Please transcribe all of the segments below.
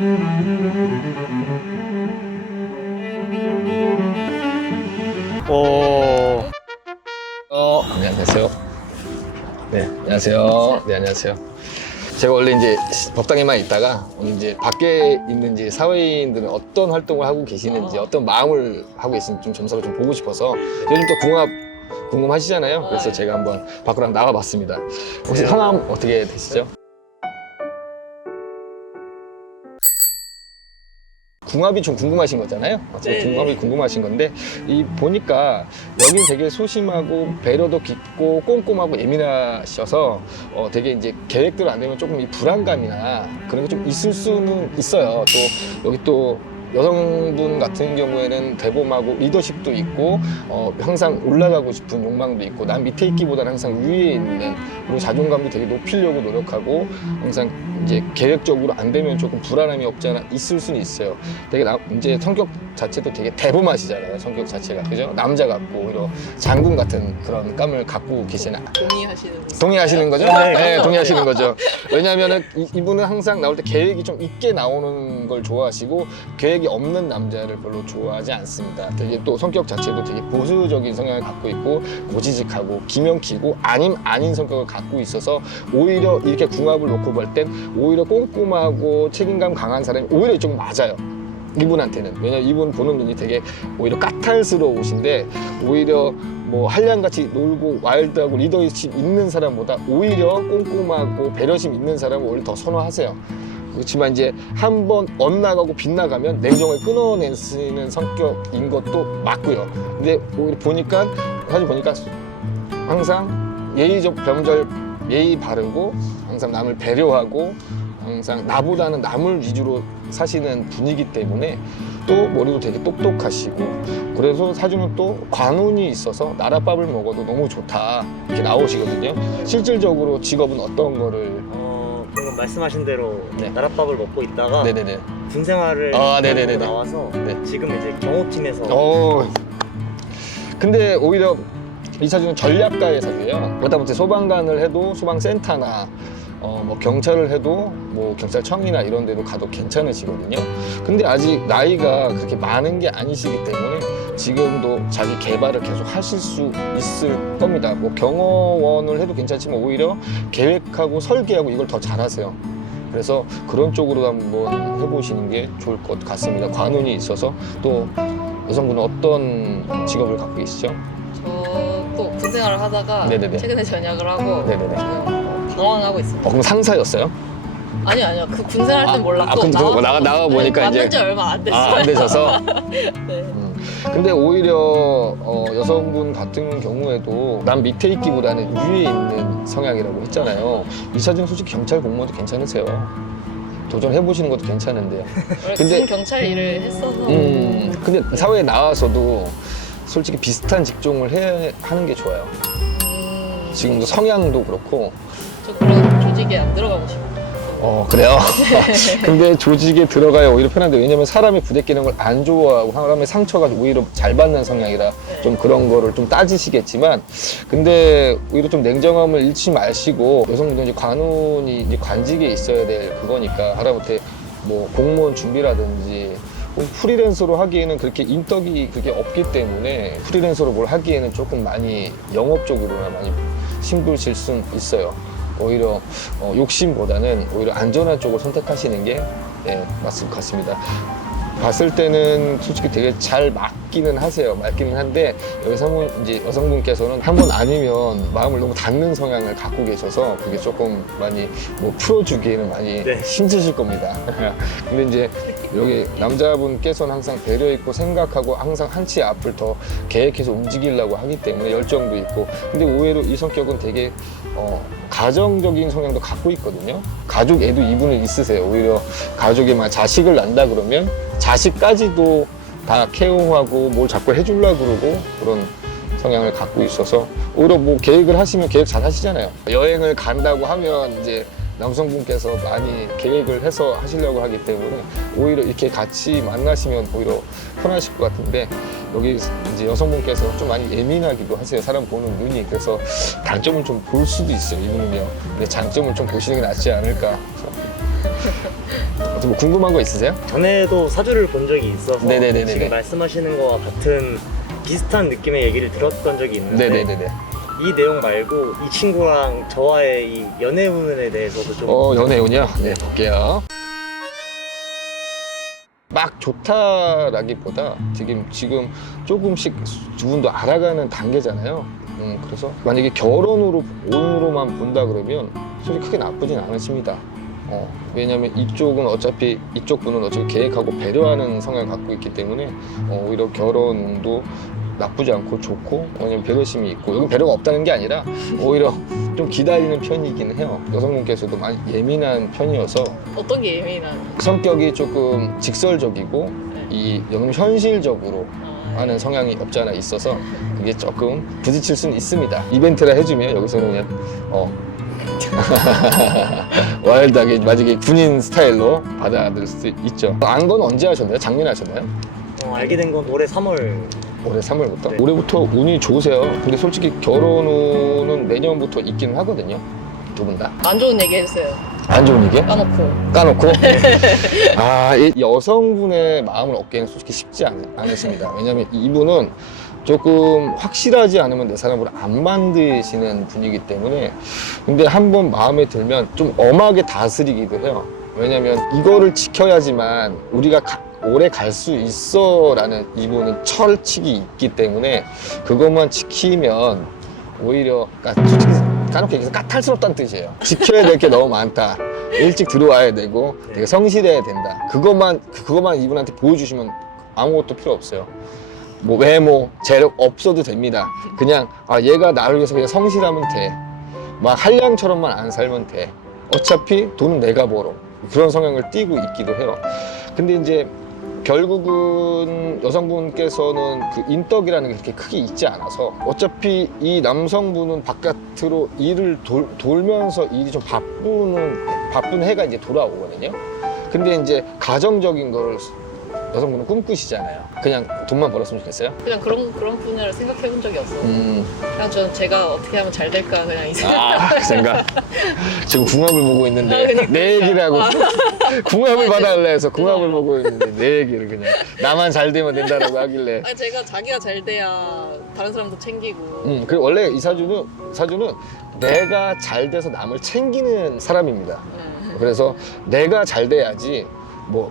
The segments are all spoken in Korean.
네, 안녕하세요. 네, 안녕하세요. 네, 안녕하세요. 제가 원래 이제 법당에만 있다가 오늘 이제 밖에 있는 이제 사회인들은 어떤 활동을 하고 계시는지, 어떤 마음을 하고 계신지 좀 점사를 좀 보고 싶어서 요즘 또 궁합 궁금하시잖아요. 그래서 제가 한번 밖으로 한번 나가봤습니다. 혹시 성함 어떻게 되시죠? 궁합이 좀 궁금하신 거잖아요. 궁합이 궁금하신 건데 이 보니까 여기는 되게 소심하고 배려도 깊고 꼼꼼하고 예민하셔서 되게 이제 계획대로 안 되면 조금 이 불안감이나 그런 게 좀 있을 수는 있어요. 또 여기 또 여성분 같은 경우에는 대범하고 리더십도 있고 항상 올라가고 싶은 욕망도 있고 남 밑에 있기보다는 항상 위에 있는, 그리고 자존감도 되게 높이려고 노력하고 항상 이제 계획적으로 안 되면 조금 불안함이 없지 않아 있을 수는 있어요. 되게 이제 성격 자체도 되게 대범하시잖아요. 성격 자체가, 그죠? 남자 같고 오히려 장군 같은 그런 감을 갖고 계시나? 동의하시는 거죠? 네, 동의하시는 거죠. 왜냐하면은 이분은 항상 나올 때 계획이 좀 있게 나오는 걸 좋아하시고 계획이 없는 남자를 별로 좋아하지 않습니다. 되게 또 성격 자체도 되게 보수적인 성향을 갖고 있고 고지식하고 기명키고 아닌 성격을 갖고 있어서 오히려 이렇게 궁합을 놓고 볼 땐 오히려 꼼꼼하고 책임감 강한 사람이 오히려 좀 맞아요. 이분한테는. 왜냐면 이분 보는 눈이 되게 오히려 까탈스러우신데 오히려 뭐 한량같이 놀고 와일드하고 리더십 있는 사람보다 오히려 꼼꼼하고 배려심 있는 사람을 오히려 더 선호하세요. 그렇지만 이제 한번 엇나가고 빗나가면 냉정을 끊어내는 성격인 것도 맞고요. 근데 오히려 보니까 사실 보니까 항상 예의적 병절 예의 바르고 항상 남을 배려하고 항상 나보다는 남을 위주로 사시는 분이기 때문에 또 머리도 되게 똑똑하시고 그래서 사주는 또 관운이 있어서 나랏밥을 먹어도 너무 좋다 이렇게 나오시거든요. 실질적으로 직업은 어떤 거를? 방금 말씀하신 대로 네. 나랏밥을 먹고 있다가 네네네. 군 생활을 네네네네. 나와서 네. 지금 이제 경호팀에서 근데 오히려 이 사주는 전략가의 사주예요. 그러다 보니 소방관을 해도 소방센터나 뭐 경찰을 해도 뭐 경찰청이나 이런 데도 가도 괜찮으시거든요. 근데 아직 나이가 그렇게 많은 게 아니시기 때문에 지금도 자기 개발을 계속 하실 수 있을 겁니다. 뭐 경호원을 해도 괜찮지만 오히려 계획하고 설계하고 이걸 더 잘하세요. 그래서 그런 쪽으로 한번 해보시는 게 좋을 것 같습니다. 관운이 있어서. 또 여성분은 어떤 직업을 갖고 계시죠? 저도 군 생활을 하다가 네네네. 최근에 전역을 하고 네네네. 지금 방황하고 있습니다. 그럼 상사였어요? 아니요. 그 군 생활 때는 몰랐고 근데 나가 보니까 이제 만난 지 얼마 안 됐어요. 안 되셔서. 네. 근데 오히려 여성분 같은 경우에도 남 밑에 있기보다는 위에 있는 성향이라고 했잖아요. 이 사진 솔직히 경찰 공무원도 괜찮으세요. 도전해보시는 것도 괜찮은데요. 원래 근데- 군 경찰 일을 했어서 근데 사회에 나와서도 솔직히 비슷한 직종을 하는 게 좋아요. 지금도 성향도 그렇고. 저 그런 조직에 안 들어가고 싶어요. 그래요? 근데 조직에 들어가야 오히려 편한데, 왜냐면 사람이 부대끼는 걸 안 좋아하고 사람의 상처가 오히려 잘 받는 성향이라 좀 그런 거를 좀 따지시겠지만, 근데 오히려 좀 냉정함을 잃지 마시고, 여성분들 이제 관운이 이제 관직에 있어야 될 그거니까 하다못해 뭐 공무원 준비라든지 프리랜서로 하기에는 그렇게 인덕이 그게 없기 때문에 프리랜서로 뭘 하기에는 조금 많이 영업적으로나 많이 힘드실 수 있어요. 오히려 욕심보다는 오히려 안전한 쪽을 선택하시는 게 맞을 것 같습니다. 봤을 때는 솔직히 되게 잘 맞기는 하세요. 맞기는 한데 이제 여성분께서는 한 번 아니면 마음을 너무 닫는 성향을 갖고 계셔서 그게 조금 많이 뭐 풀어주기에는 많이 힘드실 겁니다. 근데 이제 여기 남자분께서는 항상 배려 있고 생각하고 항상 한치 앞을 더 계획해서 움직이려고 하기 때문에 열정도 있고, 근데 오히려 이 성격은 되게 가정적인 성향도 갖고 있거든요. 가족애도 이분은 있으세요. 오히려 가족이 막 자식을 낳는다 그러면 자식까지도 다 케어하고 뭘 자꾸 해주려고 그러고 그런 성향을 갖고 있어서 오히려 뭐 계획을 하시면 계획 잘 하시잖아요. 여행을 간다고 하면 이제 남성분께서 많이 계획을 해서 하시려고 하기 때문에 오히려 이렇게 같이 만나시면 오히려 편하실 것 같은데, 여기 이제 여성분께서 좀 많이 예민하기도 하세요. 사람 보는 눈이. 그래서 단점을 좀 볼 수도 있어요, 이분은요. 근데 장점을 좀 보시는 게 낫지 않을까. 뭐 궁금한 거 있으세요? 전에도 사주를 본 적이 있어서 네네네네네. 지금 말씀하시는 거와 같은 비슷한 느낌의 얘기를 들었던 적이 있는데 네네네네. 이 내용 말고 이 친구랑 저와의 이 연애 운에 대해서도 좀 연애운이요? 네, 볼게요. 막 좋다라기보다 지금 조금씩 두 분도 알아가는 단계잖아요. 그래서 만약에 운으로만 본다 그러면 솔직히 크게 나쁘진 않으십니다. 왜냐면 이쪽 분은 어차피 계획하고 배려하는 성향을 갖고 있기 때문에 오히려 결혼운도 나쁘지 않고 좋고, 왜냐면 배려심이 있고, 여기 배려가 없다는 게 아니라 오히려 좀 기다리는 편이긴 해요. 여성분께서도 많이 예민한 편이어서 어떤 게 예민한? 성격이 조금 직설적이고 네. 너무 현실적으로 아, 하는 성향이 없지 않아 있어서 그게 조금 부딪힐 수는 있습니다. 이벤트라 해주면 여기서는 그냥 와일드하게 만약에 군인 스타일로 받아들일 수 있죠. 안 건 언제 하셨나요? 작년에 하셨나요? 알게 된 건 올해 3월. 올해 3월부터? 네. 올해부터 운이 좋으세요. 근데 솔직히 결혼운은 내년부터 있기는 하거든요. 두 분 다. 안 좋은 얘기 해주세요. 안 좋은 얘기? 까놓고. 까놓고? 이 여성분의 마음을 얻기에는 솔직히 쉽지 않으십니다. 왜냐면 이분은 조금 확실하지 않으면 내 사람으로 안 만드시는 분이기 때문에, 근데 한번 마음에 들면 좀 엄하게 다스리기도 해요. 왜냐면 이거를 지켜야지만 우리가 오래 갈 수 있어 라는 이분은 철칙이 있기 때문에 그것만 지키면 오히려 솔직히 까놓고 얘기해서 까탈스럽다는 뜻이에요. 지켜야 될 게 너무 많다. 일찍 들어와야 되고 되게 성실해야 된다. 그것만 이분한테 보여주시면 아무것도 필요 없어요. 뭐 외모, 재력 없어도 됩니다. 그냥 얘가 나를 위해서 그냥 성실하면 돼. 막 한량처럼만 안 살면 돼. 어차피 돈은 내가 벌어. 그런 성향을 띠고 있기도 해요. 근데 이제 결국은 여성분께서는 그 인덕이라는 게 그렇게 크게 있지 않아서 어차피 이 남성분은 바깥으로 일을 돌면서 일이 좀 바쁜 해가 이제 돌아오거든요. 근데 이제 가정적인 걸 여성분은 꿈꾸시잖아요. 그냥 돈만 벌었으면 좋겠어요. 그냥 그런 분을 생각해 본 적이 없어. 그냥 저는 제가 어떻게 하면 잘 될까 그냥 이 생각. 그 생각. 지금 궁합을 보고 있는데 그러니까. 내 얘기를 하고 궁합을 봐달래 해서 궁합을 보고 있는데 내 얘기를 그냥 나만 잘 되면 된다라고 하길래. 아니 제가 자기가 잘 돼야 다른 사람도 챙기고. 그 원래 이 사주는 내가 잘 돼서 남을 챙기는 사람입니다. 그래서 내가 잘 돼야지 뭐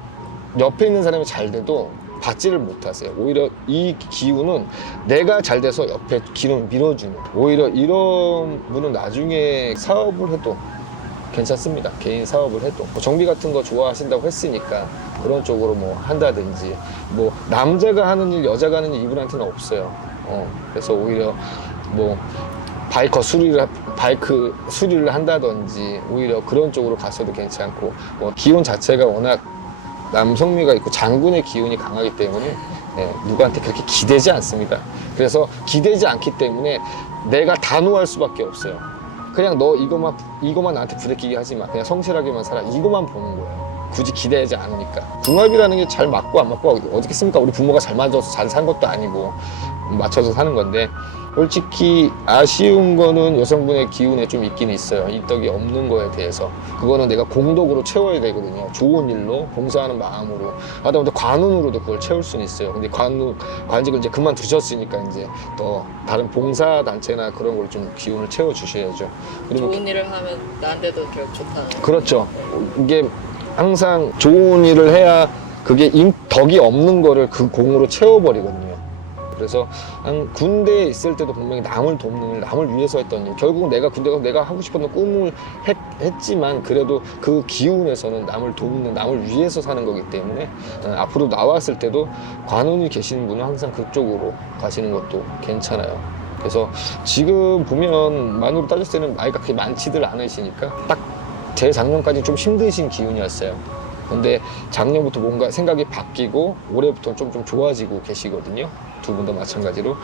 옆에 있는 사람이 잘 돼도 받지를 못하세요. 오히려 이 기운은 내가 잘 돼서 옆에 기운을 밀어주는, 오히려 이런 분은 나중에 사업을 해도 괜찮습니다. 개인 사업을 해도 뭐 정비 같은 거 좋아하신다고 했으니까 그런 쪽으로 뭐 한다든지, 뭐 남자가 하는 일 여자가 하는 일 이분한테는 없어요. 그래서 오히려 뭐 바이크 수리를 한다든지 오히려 그런 쪽으로 갔어도 괜찮고, 뭐 기운 자체가 워낙 남성미가 있고 장군의 기운이 강하기 때문에 누구한테 그렇게 기대지 않습니다. 그래서 기대지 않기 때문에 내가 단호할 수밖에 없어요. 그냥 너 이거만 나한테 부대끼게 하지 마. 그냥 성실하게만 살아. 이거만 보는 거예요. 굳이 기대하지 않으니까. 궁합이라는 게 잘 맞고 안 맞고 어떻겠습니까? 우리 부모가 잘 맞아서 잘 산 것도 아니고 맞춰서 사는 건데, 솔직히 아쉬운 거는 여성분의 기운에 좀 있긴 있어요. 인덕이 없는 거에 대해서. 그거는 내가 공덕으로 채워야 되거든요. 좋은 일로, 봉사하는 마음으로. 하다못해 관운으로도 그걸 채울 수는 있어요. 근데 관직을 이제 그만두셨으니까 이제 더 다른 봉사단체나 그런 걸 좀 기운을 채워주셔야죠. 그리고 좋은 일을 하면 나한테도 결국 좋다는. 그렇죠. 이게 항상 좋은 일을 해야 그게 덕이 없는 거를 그 공으로 채워버리거든요. 그래서 군대에 있을 때도 분명히 남을 돕는 일, 남을 위해서 했던 일, 결국은 내가 군대 가서 내가 하고 싶었던 꿈을 했지만 그래도 그 기운에서는 남을 돕는, 남을 위해서 사는 거기 때문에 앞으로 나왔을 때도 관운이 계시는 분은 항상 그쪽으로 가시는 것도 괜찮아요. 그래서 지금 보면 만으로 따졌을 때는 나이가 그렇게 많지들 않으시니까 딱 재작년까지 좀 힘드신 기운이었어요. 근데 작년부터 뭔가 생각이 바뀌고 올해부터 좀 좋아지고 계시거든요. 두 분 다 마찬가지로.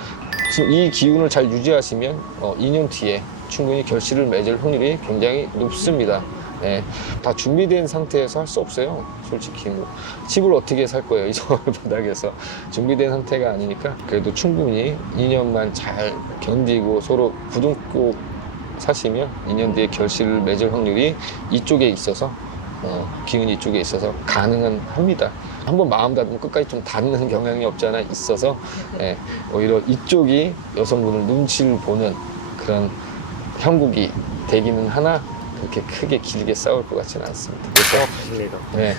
지금 이 기운을 잘 유지하시면 2년 뒤에 충분히 결실을 맺을 확률이 굉장히 높습니다. 다 준비된 상태에서 할 수 없어요. 솔직히 뭐 집을 어떻게 살 거예요, 이 서울 바닥에서. 준비된 상태가 아니니까 그래도 충분히 2년만 잘 견디고 서로 부둥고 사시면 2년 뒤에 결실을 맺을 확률이 이쪽에 있어서 기운이 이쪽에 있어서 가능은 합니다. 한번 마음 닫으면 끝까지 좀 닫는 경향이 없지 않아 있어서 예, 오히려 이쪽이 여성분을 눈치를 보는 그런 형국이 되기는 하나 그렇게 크게 길게 싸울 것 같지는 않습니다. 그래서 정확하십니다. 네.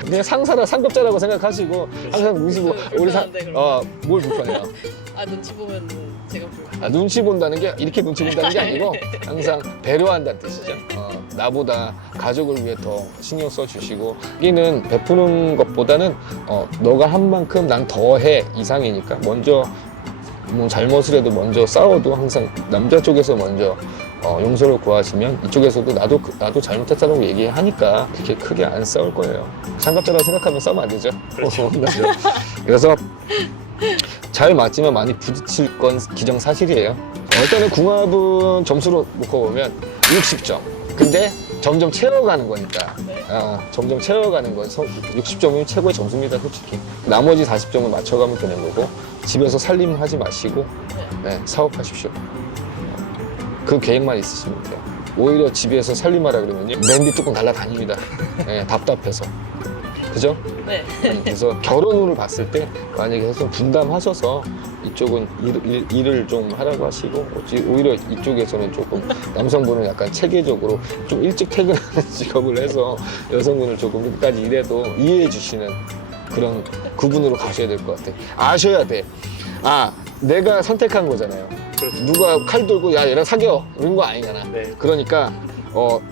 그냥 상사나 상급자라고 생각하시고 항상 눈치 보고 불편한데, 그러면. 뭘 불편해요? 아 눈치 보면 제가 불. 눈치 본다는 게 이렇게 눈치 본다는 게 아니고 항상 배려한다는 뜻이죠. 나보다 가족을 위해 더 신경 써 주시고 여기는 베푸는 것보다는 너가 한 만큼 난 더해 이상이니까 먼저 뭐 잘못을 해도 먼저 싸워도 항상 남자 쪽에서 먼저 용서를 구하시면 이쪽에서도 나도 잘못했다고 얘기하니까 그렇게 크게 안 싸울 거예요. 상갑자라고 생각하면 싸우면 안 되죠. 그렇죠. 그래서 잘 맞지만 많이 부딪힐 건 기정사실이에요. 일단은 궁합은 점수로 놓고 보면 60점. 근데 점점 채워가는 거니까. 점점 채워가는 건 60점이면 최고의 점수입니다, 솔직히. 나머지 40점을 맞춰가면 되는 거고 집에서 살림하지 마시고 네, 사업하십시오. 그 계획만 있으시면 돼요. 오히려 집에서 살림하라 그러면요 냄비 뚜껑 날라다닙니다. 네, 답답해서. 그죠? 네. 그래서 결혼운을 봤을 때 만약에 좀 분담하셔서 이쪽은 일을 좀 하라고 하시고 오히려 이쪽에서는 조금 남성분은 약간 체계적으로 좀 일찍 퇴근하는 직업을 해서 여성분을 조금 끝까지 일해도 이해해 주시는 그런 구분으로 가셔야 될 것 같아요. 아셔야 돼. 내가 선택한 거잖아요. 그렇죠. 누가 칼 들고 야 얘랑 사겨 이런 거 아니잖아. 네. 그러니까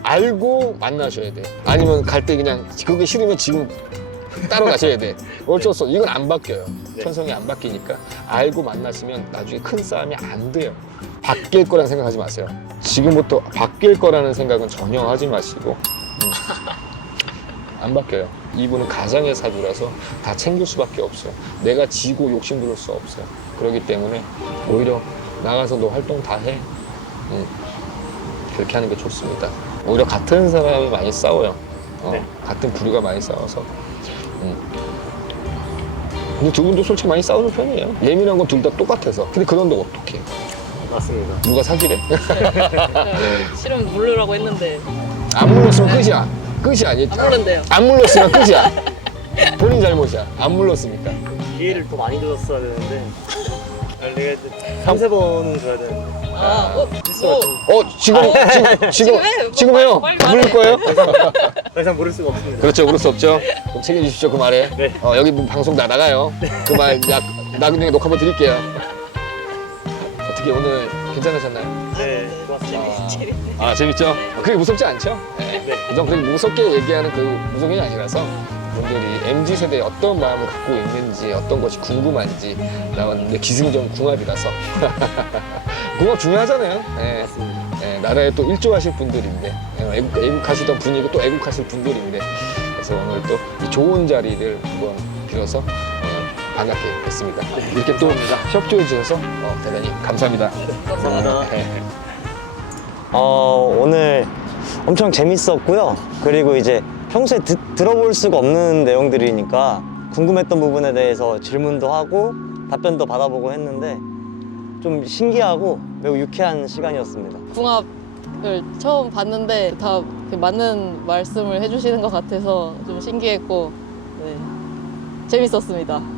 알고 만나셔야 돼. 아니면 갈 때 그냥 그게 싫으면 지금 따로 가셔야 돼. 어쩔 수 없어. 이건 안 바뀌어요. 네. 천성이 안 바뀌니까 알고 만나시면 나중에 큰 싸움이 안 돼요. 바뀔 거라는 생각하지 마세요. 지금부터 바뀔 거라는 생각은 전혀 하지 마시고 안 바뀌어요. 이분은 가장의 사주라서 다 챙길 수밖에 없어요. 내가 지고 욕심 부릴 수 없어요. 그렇기 때문에 오히려 나가서 너 활동 다 해. 그렇게 하는 게 좋습니다. 오히려 같은 사람이 많이 싸워요. 네. 같은 부류가 많이 싸워서. 근데 두 분도 솔직히 많이 싸우는 편이에요. 예민한 건 둘 다 똑같아서. 근데 그런데 어떡해. 맞습니다. 누가 사기래? 실은 물르라고 했는데 안 물렀으면 끝이야. 끝이 아니지. 안 물른대요. 안 물렀으면 끝이야. 본인 잘못이야. 안 물렀으니까. 기회를 더 많이 줬어야 되는데 내가 3-4번은 줘야 되는데 지금 해요. 빨리 부를 말해. 거예요? 더 이상 모를 수가 없습니다. 그렇죠. 그럴 수 없죠. 그럼 책임지십시오. 그 말에. 네. 여기 뭐 방송 나가요. 그 말, 나중에 녹화 한번 드릴게요. 어떻게 오늘 괜찮으셨나요? 네, 고맙습니다. 재밌네. 재밌죠? 그게 무섭지 않죠? 네. 우선 그렇게 무섭게 얘기하는 그 무속인이 아니라서 분들이 MZ세대에 어떤 마음을 갖고 있는지 어떤 것이 궁금한지 나왔는데 기승전 궁합이라서 궁합 중요하잖아요. 네. 맞습니다. 네, 나라에 또 일조하실 분들인데 애국하시던 분이고 또 애국하실 분들인데 그래서 오늘 또 이 좋은 자리를 한번 빌어서 반갑게 뵙습니다. 이렇게 또 협조해 주셔서 대단히 감사합니다. 감사합니다. 네. 오늘 엄청 재밌었고요. 그리고 이제 평소에 들어볼 수가 없는 내용들이니까 궁금했던 부분에 대해서 질문도 하고 답변도 받아보고 했는데 좀 신기하고 매우 유쾌한 시간이었습니다. 궁합을 처음 봤는데 다 맞는 말씀을 해주시는 것 같아서 좀 신기했고 네, 재밌었습니다.